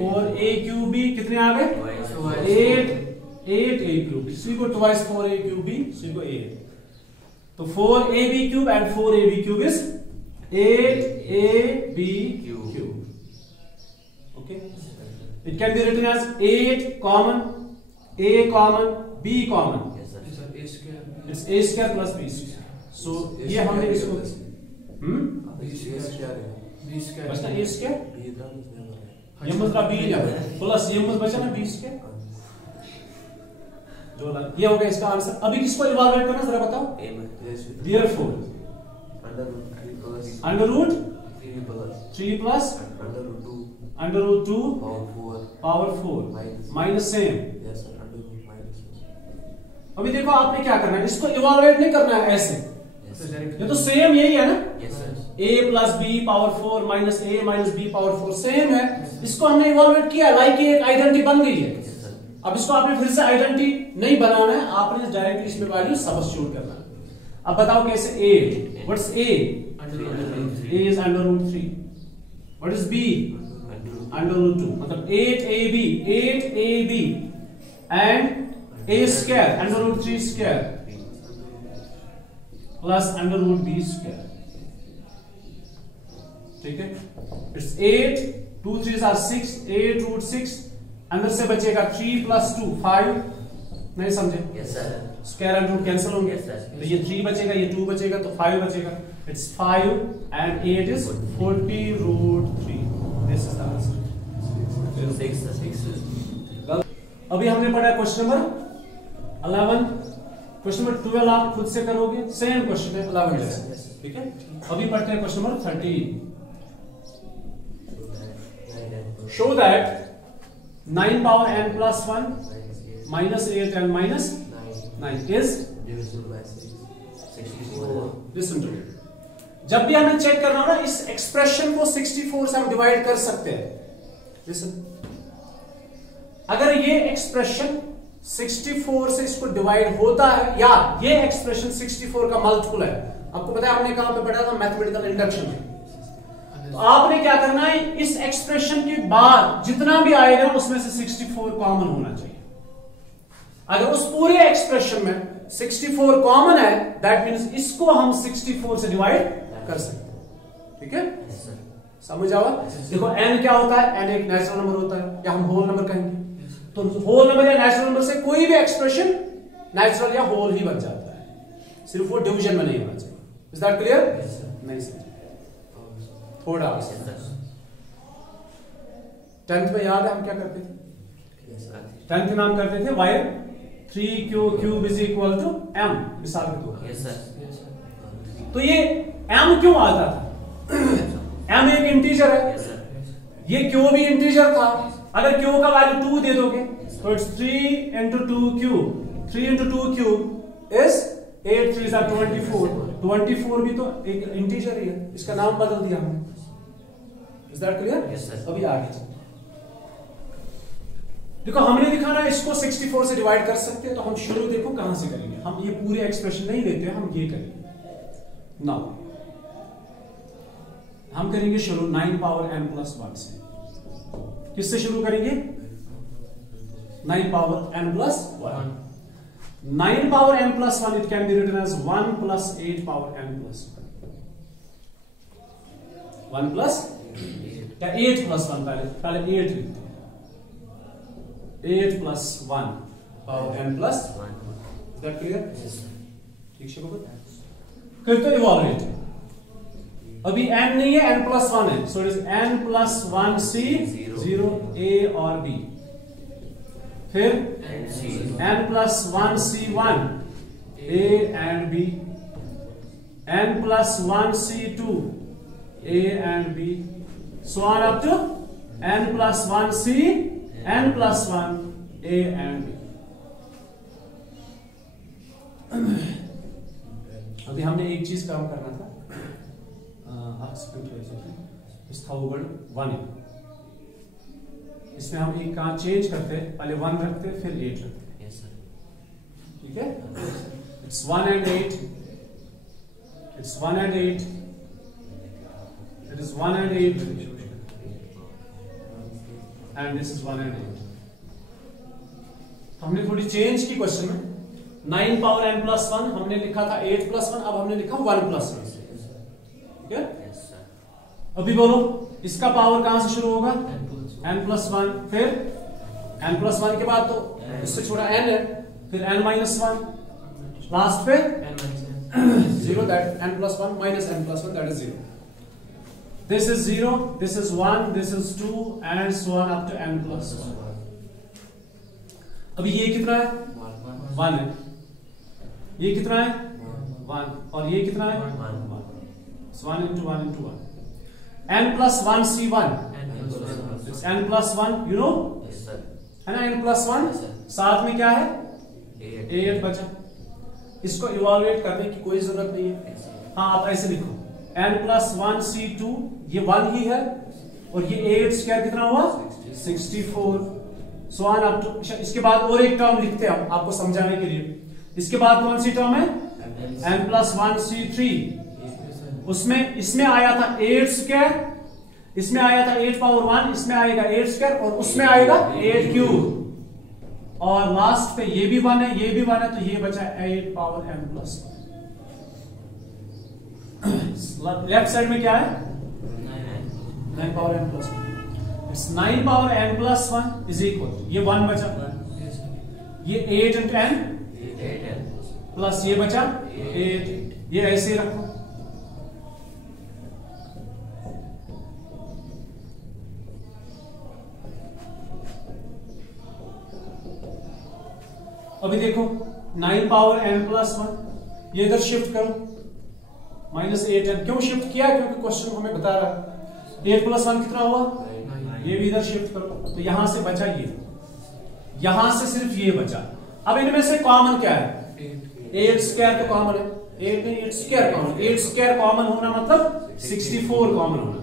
4A cube B कितने आ गए? 8A क्यूब, इसी को ट्वाइस 4A क्यूब B, इसी को 8, तो 4AB cube and 4AB cube is 8AB cube. Okay, it can be written as 8 common, A common, B common, it's A square plus B square। so ये हमने इसको बचना A square, ये मतलब B plus ये मतलब बचा ना B square, जो ये हो गया इसका आंसर। अभी किसको इवैल्यूएट करना जरा बताओ। therefore under root 3 plus under root 2 power 4 minus same. अभी देखो आपने क्या करना है, इसको इवैल्यूएट नहीं करना है ऐसे, ये तो सेम यही है ना, A plus B power 4 minus A minus B power 4 same है, इसको हमने इवैल्यूएट किया, लाइक एक आइडेंटिटी बन गई है। अब इसको आपने फिर से आइडेंटिटी नहीं बनाना है, आपने डायरेक्टली इसमें वैल्यू सब्स्टिट्यूट करना है। अब बताओ कैसे। A, what's A? A is under root 3। What is B? √2 मतलब 8ab and a square √3 square plus √b square. ठीक है, इट्स 8 2 3 are 6 8√6 अंदर से बचेगा 3 + 2 5. नहीं समझे? Yes sir. Square and root cancel होंगे, Yes, sir. तो ये 3 बचेगा, ये 2 बचेगा, तो 5 बचेगा. It's 5 and 8 is 40√3. This is the answer. 6 sir. अभी हमने पढ़ा क्वेश्चन नंबर 11. क्वेश्चन नंबर 12 आप खुद से करोगे, सेम क्वेश्चन है 11 जैसे. ठीक है, अभी पढ़ते हैं question number 13. Show that 9 power n plus 1 minus 8 and minus 9 is Divisible by 64. listen to it. जब भी हमें चेक करना हो ना, इस एक्सप्रेशन को 64 से हम डिवाइड कर सकते हैं. Listen. अगर ये एक्सप्रेशन 64 से इसको डिवाइड होता है या ये एक्सप्रेशन 64 का मल्टीपल है, आपको पता है हमने कहां पे पढ़ा था, मैथमेटिकल इंडक्शन में. तो आपने क्या करना है, इस एक्सप्रेशन के बाद जितना भी आएगा उसमें से 64 कॉमन होना चाहिए. अगर उस पूरे एक्सप्रेशन में 64 कॉमन है, दैट मींस इसको हम 64 से डिवाइड कर सकते हैं. ठीक है, Yes sir. समझ आवा? देखो n क्या होता है, n एक नेचुरल नंबर होता है या हम होल नंबर कहेंगे. तो होल नंबर या नेचुरल नंबर से कोई भी एक्सप्रेशन नेचुरल या होल ही बन जाता है, सिर्फ वो डिवीजन में नहीं होना चाहिए. Is that clear? Yes sir. नहीं समझे? थोड़ा Yes sir. 10th में याद है हम क्या करते थे? Yes sir. 10th में हम करते थे वायर 3q cube is equal to m, मिसाल के तौर पर. Yes sir. तो ये m क्यों आता था? m एक इंटीजर है, Yes sir. ये q भी इंटीजर था. अगर q का वैल्यू 2 दे दोगे तो it's 3 into 2 cube. 3 into 2 cube is 8 3 are 24. 24 भी तो एक इंटीजर ही है, इसका नाम बदल दिया हमने. Is that clear? Yes sir. अभी आगे चलते हैं. देखो हमने दिखाना है इसको 64 से डिवाइड कर सकते हैं, तो हम शुरू देखो कहां से करेंगे. हम ये पूरे एक्सप्रेशन नहीं लेते, हम ये करेंगे. नाउ हम करेंगे शुरू 9 power n plus 1 से. किससे शुरू करेंगे? 9 power n plus 1. 9 power n plus 1 it can be written as 1 plus 8 power n plus 1. 1 plus क्या 8 plus 1, पहले 8 लिखते हैं. 8 plus 1 power n plus 1. Is that clear? Yes sir. ठीक से बोलो. फिर तो इवॉल्यूट. अभी n नहीं है, n plus 1 है, so it is n plus 1 c 0 a और b. फिर n plus 1 c 1 a and b. n plus 1 c 2 a and b, so on up to n plus 1 c n plus 1 a and b. अभी हमने एक चीज काम करना था. इस था वर्ड 1. इसमें हम एक कहां चेंज करते, पहले 1 रखते फिर 8 रखते. Yes sir. ठीक है, it's 1 and 8. It's 1 and 8. It is 1 and 8 and this is 1 and 8. हमने थोड़ी चेंज की क्वेश्चन में. 9 power n plus 1 हमने लिखा था 8 plus 1, अब हमने लिखा 1 plus 1. ठीक है, Yes sir. अभी बोलो इसका पावर कहां से शुरू होगा? n plus 1. फिर n plus 1 के बाद तो इससे छोटा n है, फिर n minus 1, लास्ट पे 0. That n plus 1 minus n plus 1, that is 0. This is 0, this is 1, this is 2 and so on up to n plus 1. अभी ये कितना है? 1 है. ये कितना है? 1. और ये कितना है? 1. 1 into 1 into 1. n plus 1 c1. It's n plus 1, you know? Yes sir. है ना, n plus 1. Yes, sir. साथ में क्या है? 8 बचा. इसको इवैल्यूएट करने की कोई जरूरत नहीं है. Yes sir. हाँ, आप ऐसे लिखो n plus 1 c2, ये 1 ही है, और ये 8 स्क्वायर कितना हुआ? 64. So on up to. इसके बाद और एक टर्म लिखते हैं हम आपको समझाने के लिए. इसके बाद कौन सी टर्म है? n plus 1 c3. उसमें इसमें आया था 8 स्क्वायर, इसमें आया था 8 पावर 1, इसमें आएगा 8 स्क्वायर और उसमें आएगा 8 क्यूब, और लास्ट पे ये भी 1 है, ये भी 1 है, तो ये बचा 8 power n plus 1। Left side में क्या है? 9 power n plus 1। It's 9 power n plus 1 is equal, ये 1 बचा, ये 8 इंटू n प्लस ये बचा 8, ये ऐसे ही रखो। अभी देखो 9 पावर n प्लस 1, ये इधर शिफ्ट करो, -8n। क्यों शिफ्ट किया? क्योंकि क्वेश्चन हमें बता रहा है 8 प्लस 1 कितना हुआ, ये भी इधर शिफ्ट करो, तो यहां से बचा ये, यहां से सिर्फ ये बचा। अब इनमें से कॉमन क्या है? 8 स्क्वायर तो कॉमन है, 8 नहीं 8 स्क्वायर कॉमन, 8 स्क्वायर कॉमन होना मतलब 64 कॉमन होना।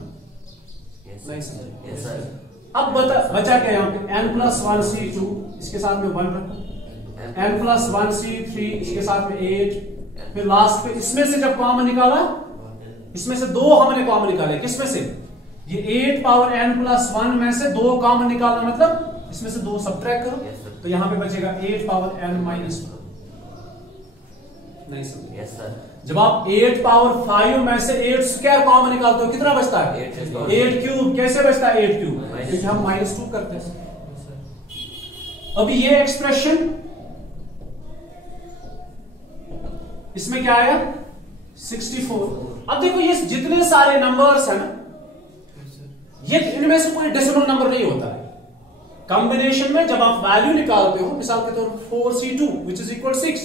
अब बचा क्या यहाँ पे? n प्लस 1c2, इसके साथ में 1 रखो, n प्लस 1c3, इसके साथ में 8, फिर लास्ट पे इसमें से जब कॉमन निकाला, इसमें से 2 हमने कॉमन निकाले, किसमें से? ये 8 पावर n प्लस 1 में से 2 कॉमन निकालना मतलब इसमें से 2 सब्ट्रैक्ट करो, तो यहां पे बचेगा 8 पावर n माइनस 1। नहीं समझे? Yes sir. जब आप 8 पावर 5 में से 8 स्क्वायर कॉमन निकालते हो, कितना बचता है? 8 क्यूब। कैसे बचता है 8 क्यूब? क्योंकि हम -2 करते हैं। अभी ये एक्सप्रेशन, इसमें क्या आया? 64। अब देखो ये जितने सारे नंबर्स है ना, ये इनमें से कोई डेसिमल नंबर नहीं होता है। कॉम्बिनेशन में जब आप वैल्यू निकालते हो, मिसाल के तौर पर 4c2 विच इज इक्वल 6,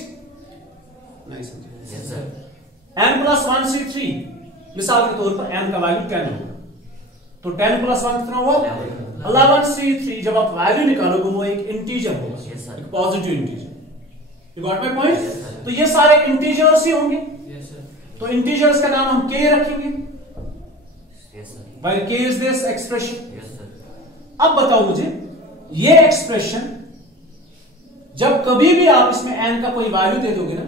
नहीं समझे? Yes sir. n plus 1c3, मिसाल के तौर पर n का वैल्यू 10 होगा, तो 10 प्लस 1 कितना हुआ? 11c3। जब आप वैल्यू निकालोगे वो एक इंटीजर होगा, एक positive integer. You got my point? तो ये सारे इंटीजर्स ही होंगे, तो इंटीजर्स का नाम हम k रखेंगे, while k is this expression। अब बताओ मुझे, ये एक्सप्रेशन जब कभी भी आप इसमें n का कोई वैल्यू दे दोगे ना,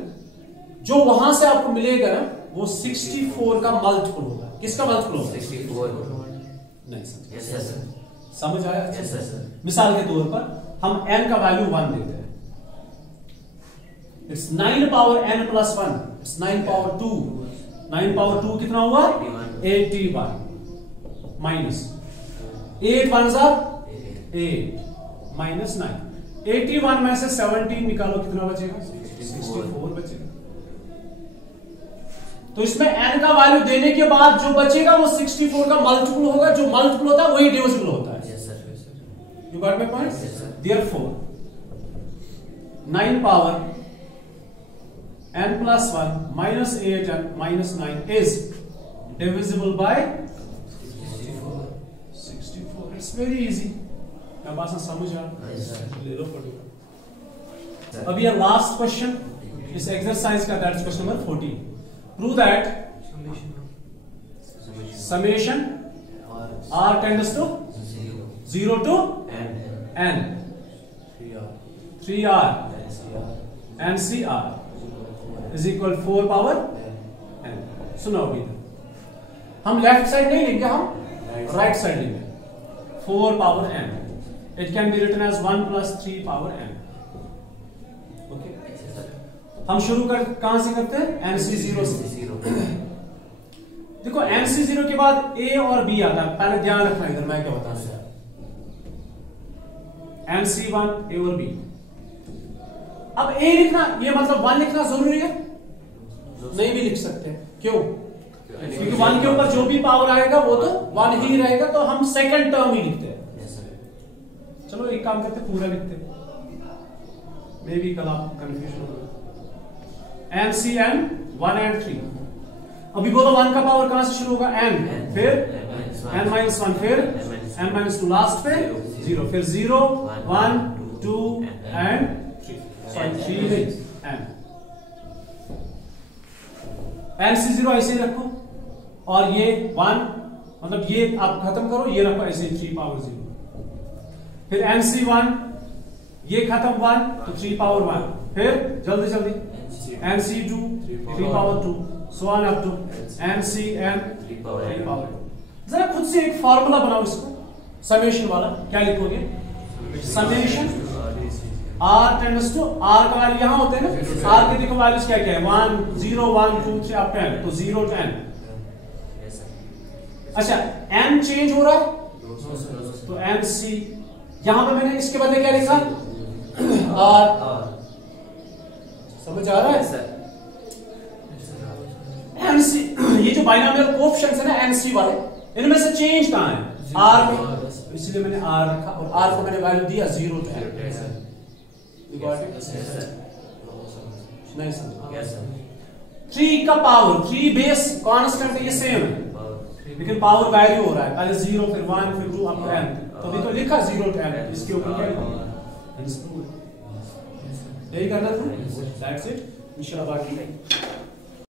जो वहां से आपको मिलेगा ना, वो 64 का मल्टीपल होगा। किसका मल्टीपल होगा? 64। नहीं समझे? Yes sir. समझ आया? Yes sir. मिसाल के तौर पर हम n का वैल्यू 1 देते हैं, it's 9 power n plus 1, it's 9 power 2। 9 power 2 कितना हुआ? 81 माइनस 8 1 8 माइनस 9। 81 में से 17 निकालो, कितना बचेगा? 64 बचेगा। तो इसमें n का वैल्यू देने के बाद जो बचेगा वो 64 का मल्टीपल होगा, जो मल्टीपल होता है वही डिविजिबल होता है। Yes sir. You got my point? Yes, sir. Therefore 9 power n plus 1 minus 8 and minus 9 is divisible by 64। It's very easy। मैं बात समझ आ ले लो फटो। अब ये लास्ट क्वेश्चन इस एक्सरसाइज का, that's question number 14। Prove that summation r tends to 0 to n 3r NCR is equal 4 power n। सुनो अभी हम लेफ्ट साइड नहीं लेंगे, हम राइट साइड लेंगे। 4 power n, it can be written as 1 plus 3 power n। Okay, हम शुरू कहां से करते हैं? NC0 से। देखो NC0 के बाद A और B आता है, पहले ध्यान रखना इधर मैं क्या बता रहा हूं। NC1 A और B। अब A लिखना, ये मतलब 1 लिखना जरूरी है? नहीं भी लिख सकते। क्यों? क्योंकि 1 के ऊपर जो भी पावर आएगा वो तो 1 ही रहेगा, तो हम सेकंड टर्म ही लिखते हैं। चलो एक काम करते, पूरा लिखते, मे बी कल आप कंफ्यूजन होगा। NCN 1 and 3। अभी बोलो 1 का पावर कहां से शुरू होगा? n, फिर n minus 1, फिर n minus 2, लास्ट पे 0, फिर 0 1 2 and 3 नहीं, n। NC0 ऐसे ही रखो, और ये 1 मतलब ये आप खत्म करो, ये रखो ऐसे 3 पावर 0। फिर NC1 ये खत्म 1 तो 3 पावर 1, फिर जल्दी जल्दी NC2 3 power 2, so on up to NCN 3 power 2। जरा खुद से एक फार्मूला बनाओ इसको, समेशन वाला। क्या लिखोगे? Summation r tends to r का वैल्यू यहां होते हैं ना, r के देखो वैल्यूज क्या क्या है, 1 0 1 2 3 अप टू n, तो 0 to n। अच्छा n चेंज हो रहा है तो n c, यहां पे मैंने इसके बदले क्या लिखा? r। समझ आ रहा है? n c, ये जो बाइनोमियल कोएफिशिएंट्स है ना n c वाले, इनमें से चेंज कहां है? r में, इसलिए मैंने r रखा और r को मैंने वैल्यू दिया 0 to n। नहीं समझ? 3 का पावर, 3 बेस कांस्टेंट है, ये सेम है, लेकिन पावर वैल्यू हो रहा है, पहले 0 फिर 1 फिर 2 अप टू n, तो अभी तो लिखा 0 to n, इसके ऊपर क्या लिखा? यही करना था, दैट्स इट। इंशाल्लाह बाकी